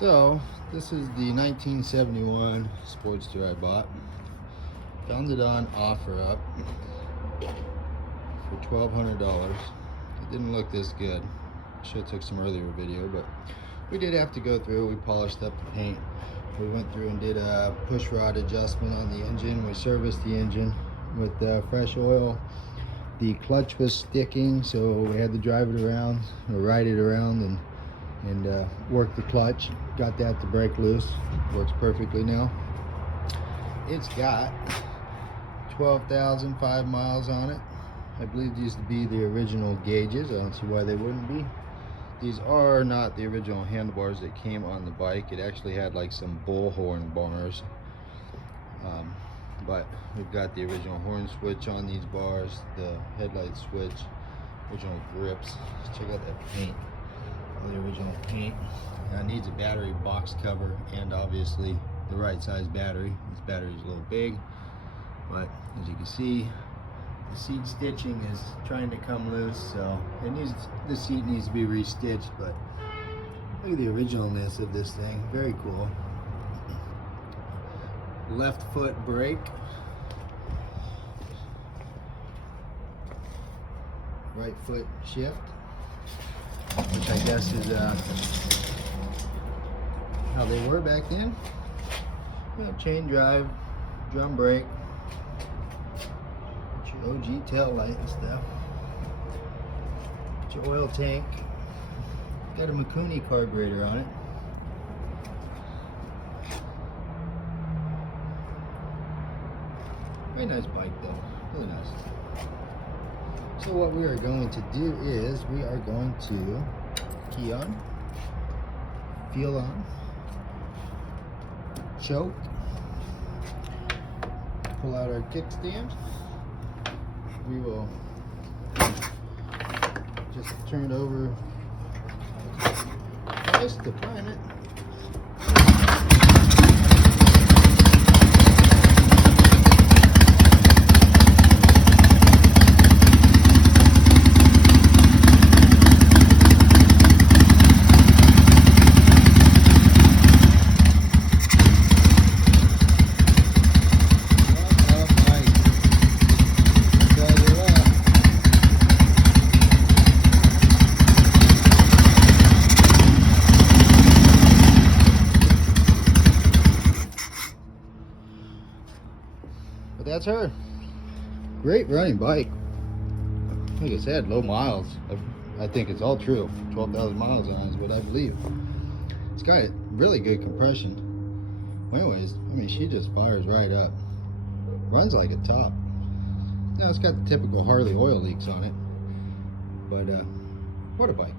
So, this is the 1971 Sportster I bought. Found it on OfferUp for $1,200. It didn't look this good. Should have took some earlier video, but we did have to go through. We polished up the paint. We went through and did a push rod adjustment on the engine. We serviced the engine with fresh oil. The clutch was sticking, so we had to drive it around or ride it around and work the clutch. Got that to break loose. Works perfectly now. It's got 12,005 miles on it. I believe these to be the original gauges. I don't see why they wouldn't be. These are not the original handlebars that came on the bike. It actually had like some bullhorn bars. But we've got the original horn switch on these bars, the headlight switch, original grips. Let's check out that paint. All the original paint. It needs a battery box cover and obviously the right size battery. This battery is a little big, but as you can see, the seat stitching is trying to come loose, so the seat needs to be restitched. But look at the originalness of this thing. Very cool. Left foot brake. Right foot shift, which I guess is how they were back then. Chain drive, drum brake, your OG tail light and stuff. Your oil tank. Got a Mikuni carburetor on it. Very nice bike though, really nice. So what we are going to do is we are going to key on, feel on, choke, pull out our kickstand. We will just turn it over just to prime it. But that's her. Great running bike. Like I said, low miles. I think it's all true. 12,000 miles on it is what I believe. It's got really good compression. Well, anyways, I mean, she just fires right up. Runs like a top. Now it's got the typical Harley oil leaks on it. But what a bike.